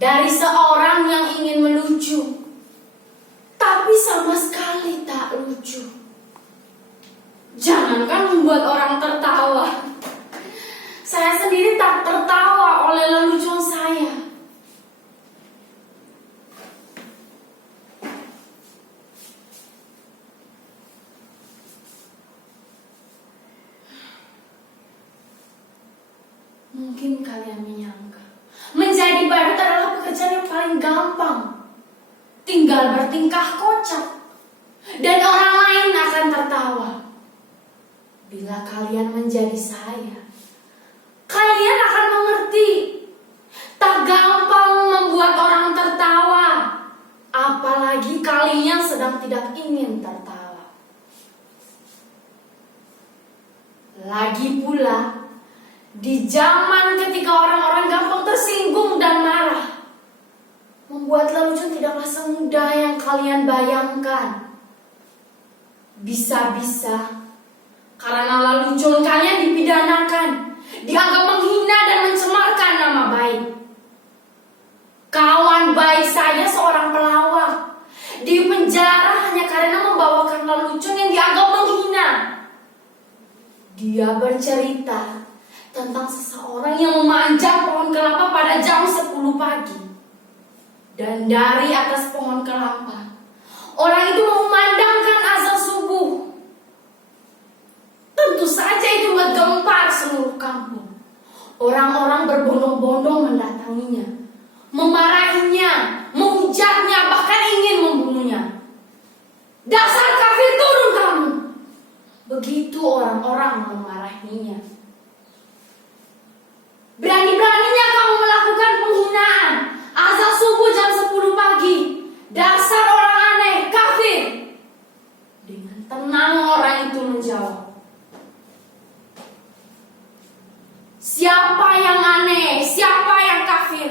Dari seorang yang ingin melucu, tapi sama sekali tak lucu. Jangankan membuat orang tertawa, saya sendiri tak tertawa oleh lelucon saya. Mungkin kalian menyangka menjadi badut adalah pekerjaan yang paling gampang. Tinggal bertingkah kocak dan orang lain akan tertawa. Bila kalian menjadi saya, kalian akan mengerti. Tak gampang membuat orang tertawa, apalagi kalian sedang tidak ingin tertawa. Lagi pula, di zaman ketika orang-orang gampang tersinggung dan marah, membuat lelucon tidaklah semudah yang kalian bayangkan. Bisa-bisa karena lelucon kalian dipidanakan, dianggap menghina dan mencemarkan nama baik. Kawan baik saya seorang pelawak dipenjara hanya karena membawakan lelucon yang dianggap menghina. Dia bercerita tentang seseorang yang memanjat pohon kelapa pada jam 10 pagi. Dan dari atas pohon kelapa, orang itu memandangkan azan subuh. Tentu saja itu menggempar seluruh kampung. Orang-orang berbondong-bondong mendatanginya, memarahinya, menghujatnya, bahkan ingin membunuhnya. Dasar kafir, turun kamu! Begitu orang-orang memarahinya. Berani-beraninya kamu melakukan penghinaan. Azan subuh jam 10 pagi. Dasar orang aneh, kafir. Dengan tenang orang itu menjawab, siapa yang aneh? Siapa yang kafir?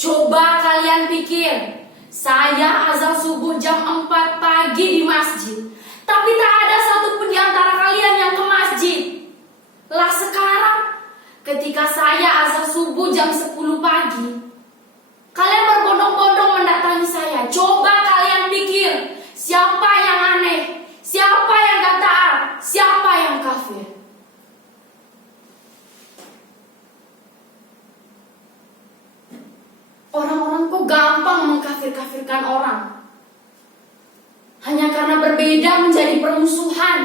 Coba kalian pikir. Saya azan subuh jam 4 pagi di masjid, tapi tak ada satupun di antara kalian yang ke masjid. Lah sekarang, ketika saya azan subuh jam 10 pagi, kalian berbondong-bondong mendatangi saya. Coba kalian pikir, siapa yang aneh? Siapa yang gak taat? Siapa yang kafir? Orang-orang kok gampang mengkafir-kafirkan orang hanya karena berbeda menjadi permusuhan.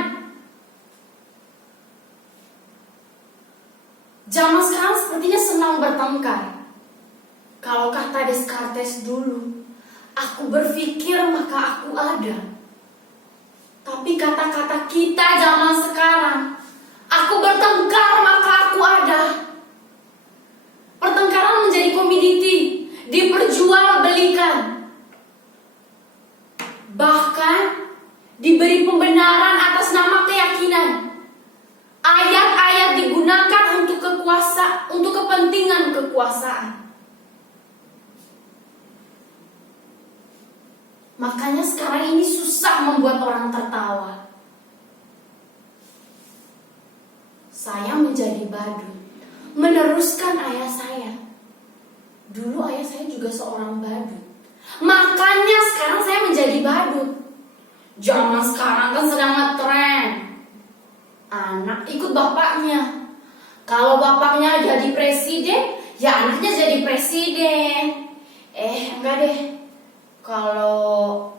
Zaman sekarang sepertinya senang bertengkar. Kalau kata Descartes dulu, aku berpikir maka aku ada. Tapi kata-kata kita zaman sekarang, aku bertengkar maka aku ada. Pertengkaran menjadi komoditi, diperjualbelikan. Bahkan diberi pembenaran atas nama keyakinan. Ayat-ayat digunakan untuk untuk kepentingan kekuasaan. Makanya sekarang ini susah membuat orang tertawa. Saya menjadi badut, meneruskan ayah saya. Dulu ayah saya juga seorang badut. Makanya sekarang saya menjadi badut. Zaman sekarang kan sedang ngetren. Anak ikut bapaknya. Kalau bapaknya jadi presiden, ya anaknya jadi presiden. Enggak deh. Kalau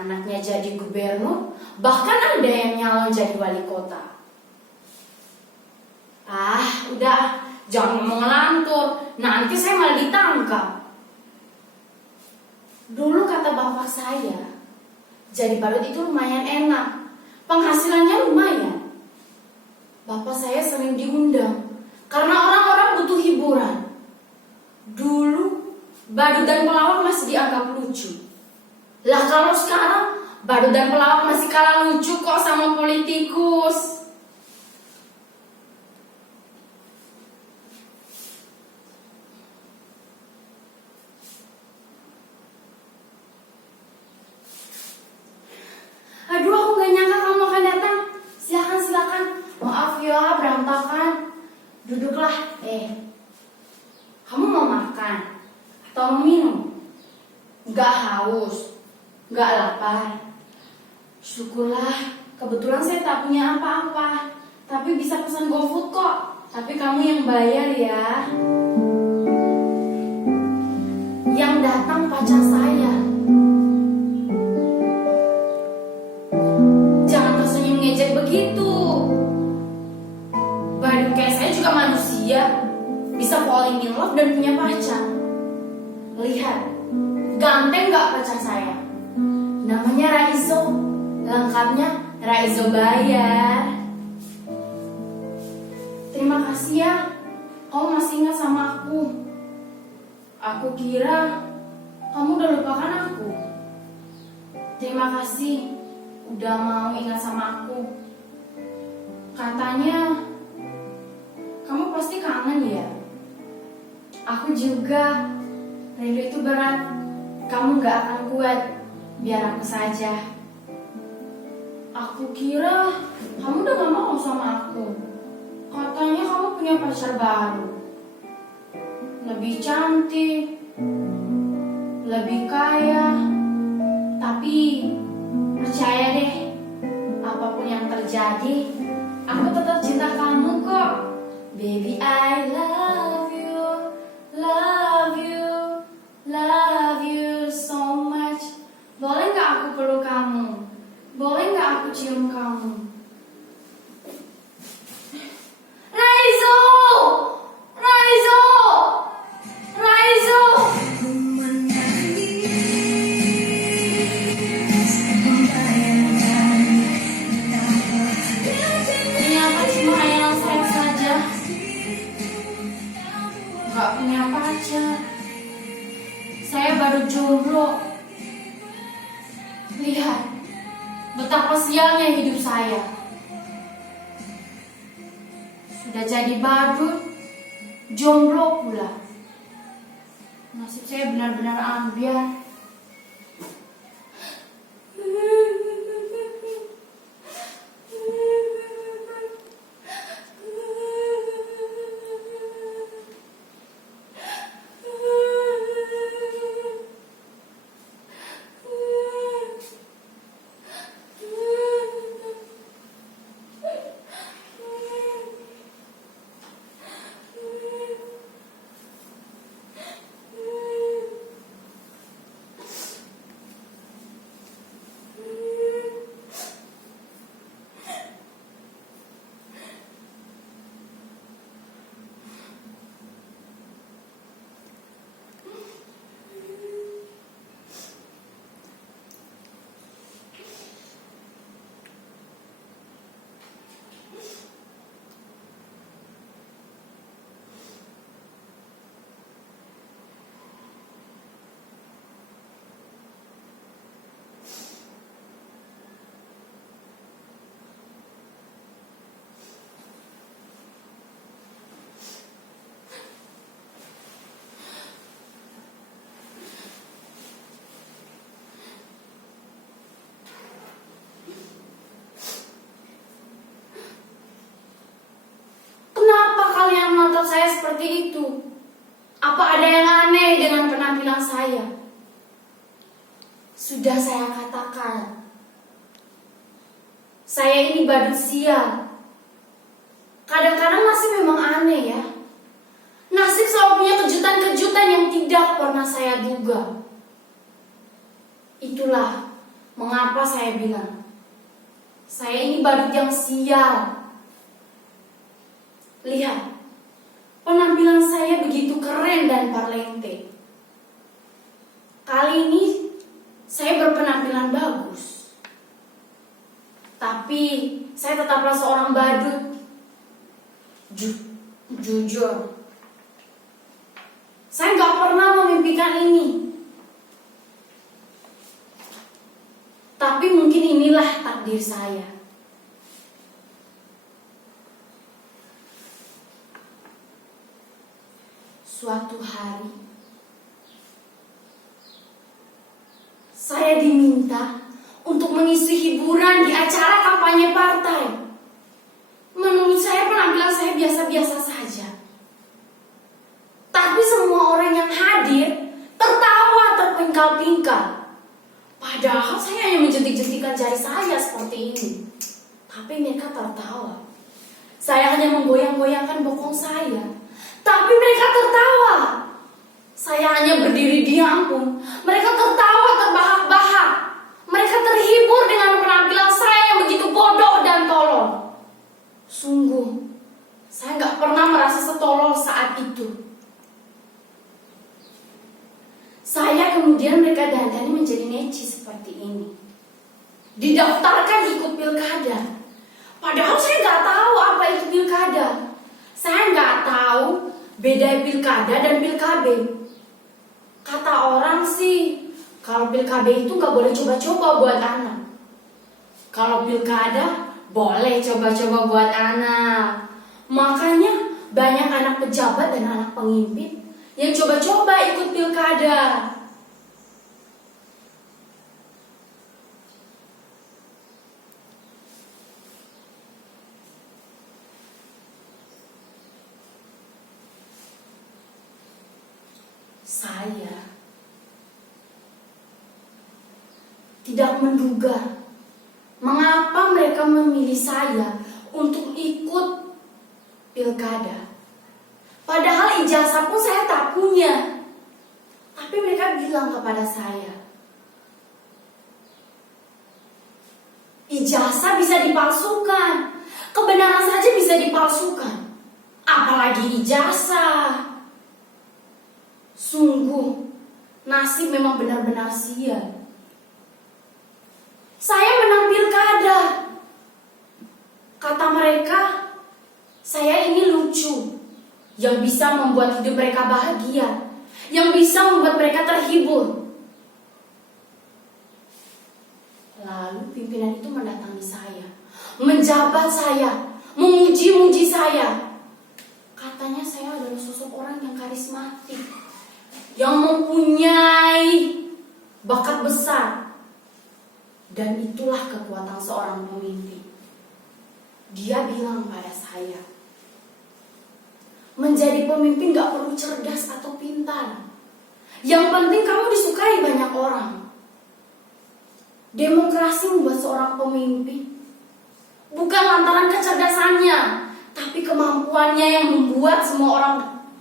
Anaknya jadi gubernur, bahkan ada yang nyalon jadi wali kota. Udah, jangan ngomong ngelantur, nanti saya malah ditangkap. Dulu kata bapak saya, jadi badut itu lumayan enak, penghasilannya lumayan. Bapak saya sering diundang, karena orang-orang butuh hiburan. Dulu, badut dan pelawak masih dianggap lucu. Lah kalau sekarang, badut dan pelawak masih kalah lucu kok sama politikus. Aduh, aku gak nyangka kamu akan datang. Silakan. Maaf ya, berantakan. Duduklah. Kamu mau makan? Atau mau minum? Gak haus? Gak lapar? Syukurlah, kebetulan saya tak punya apa-apa. Tapi bisa pesan GoFood kok. Tapi kamu yang bayar ya. Yang datang pacar saya. Ngejek begitu. Badut kayak saya juga manusia, bisa falling in love dan punya pacar. Lihat, ganteng gak pacar saya? Namanya Raizo, lengkapnya Raizo Bayar. Terima kasih ya, kamu masih ingat sama aku. Aku kira kamu udah lupakan aku. Terima kasih udah mau ingat sama aku. Katanya kamu pasti kangen ya. Aku juga. Rindu itu berat. Kamu gak akan kuat. Biar aku saja. Aku kira kamu udah gak mau sama aku. Katanya kamu punya pacar baru, lebih cantik, lebih kaya. Tapi percaya deh, apapun yang terjadi, aku tetap cinta kamu kok. Baby, I love you, love you, love you so much. Boleh gak aku peluk kamu? Boleh gak aku cium kamu? Raizo! Raizo! Raizo! Gak punya pacar. Saya baru jomblo. Lihat betapa sialnya hidup saya. Sudah jadi badut, jomblo pula. Nasib saya benar-benar ambiar. Saya seperti itu. Apa ada yang aneh dengan penampilan saya? Sudah saya katakan, saya ini badut sial. Kadang-kadang nasib memang aneh ya. Nasib selalu punya kejutan-kejutan yang tidak pernah saya duga. Itulah Mengapa saya bilang saya ini badut yang sial? Lihat, penampilan saya begitu keren dan parlente. Kali ini saya berpenampilan bagus, tapi saya tetaplah seorang badut. Jujur, saya gak pernah memimpikan ini. Tapi mungkin inilah takdir saya. Suatu hari, saya diminta untuk mengisi hiburan di acara kampanye partai. Menurut saya penampilan saya biasa-biasa saja. Tapi semua orang yang hadir tertawa terpingkal-pingkal. Padahal saya hanya menjentik-jentikan jari saya seperti ini. Tapi mereka tertawa. Saya hanya menggoyang-goyangkan bokong saya. Tapi mereka tertawa. Saya hanya berdiri diam pun mereka tertawa terbahak-bahak. Mereka terhibur dengan penampilan saya yang begitu bodoh dan tolol. Sungguh, saya gak pernah merasa setolol saat itu. Saya kemudian mereka dandani menjadi neci seperti ini. Didaftarkan ikut pilkada. Padahal saya gak tahu apa itu pilkada. Saya gak tahu beda pilkada dan pilkabe. Kata orang sih, kalau pilkabe itu gak boleh coba-coba buat anak. Kalau pilkada boleh coba-coba buat anak. Makanya banyak anak pejabat dan anak pemimpin yang coba-coba ikut pilkada. Saya tidak menduga mengapa mereka memilih saya untuk ikut pilkada. Padahal ijazah pun saya tak punya. Tapi mereka bilang kepada saya, ijazah bisa dipalsukan, kebenaran saja bisa dipalsukan, apalagi ijazah. Sungguh, nasib memang benar-benar sial. Saya menang pilkada. Kata mereka, saya ini lucu, yang bisa membuat hidup mereka bahagia, yang bisa membuat mereka terhibur. Lalu pimpinan itu mendatangi saya, menjabat saya, memuji-muji saya. Katanya saya adalah sosok orang yang karismatik, yang mempunyai bakat besar. Dan itulah kekuatan seorang pemimpin. Dia bilang pada saya, menjadi pemimpin gak perlu cerdas atau pintar. Yang penting kamu disukai banyak orang. Demokrasi membuat seorang pemimpin bukan lantaran kecerdasannya, tapi kemampuannya yang membuat semua orang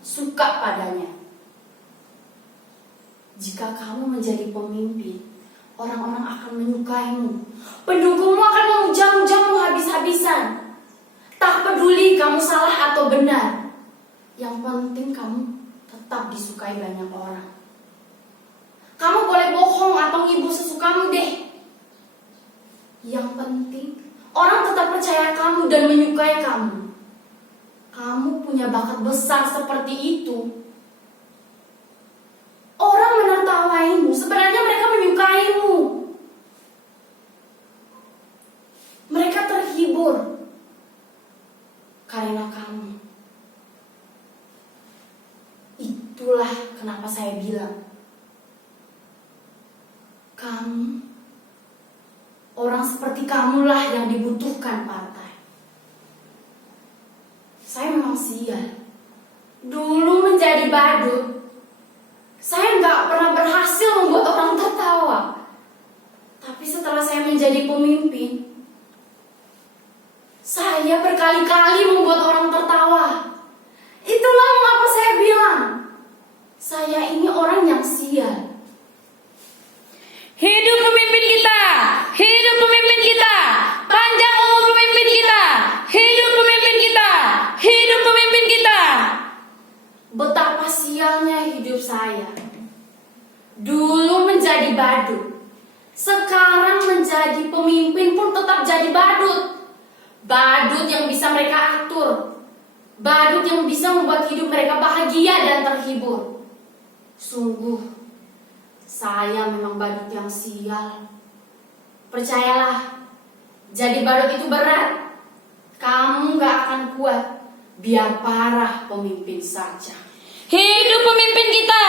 suka padanya. Jika kamu menjadi pemimpin, orang-orang akan menyukaimu. Pendukungmu akan memuja-mujamu habis-habisan. Tak peduli kamu salah atau benar. Yang penting kamu tetap disukai banyak orang. Kamu boleh bohong atau ngibul sesukamu deh. Yang penting orang tetap percaya kamu dan menyukai kamu. Kamu punya bakat besar seperti itu. Orang menertawaimu, sebenarnya mereka menyukaimu. Mereka terhibur karena kamu. Itulah kenapa saya bilang, kamu, orang seperti kamulah yang dibutuhkan partai. Saya memang sial. Dulu menjadi badut, saya gak pernah berhasil membuat orang tertawa. Tapi setelah saya menjadi pemimpin, saya berkali-kali membuat orang tertawa. Itulah mengapa saya bilang, saya ini orang yang sial. Hidup pemimpin kita! Sekarang menjadi pemimpin pun tetap jadi badut. Badut yang bisa mereka atur. Badut yang bisa membuat hidup mereka bahagia dan terhibur. Sungguh, saya memang badut yang sial. Percayalah, jadi badut itu berat. Kamu gak akan kuat. Biar parah pemimpin saja. Hidup pemimpin kita!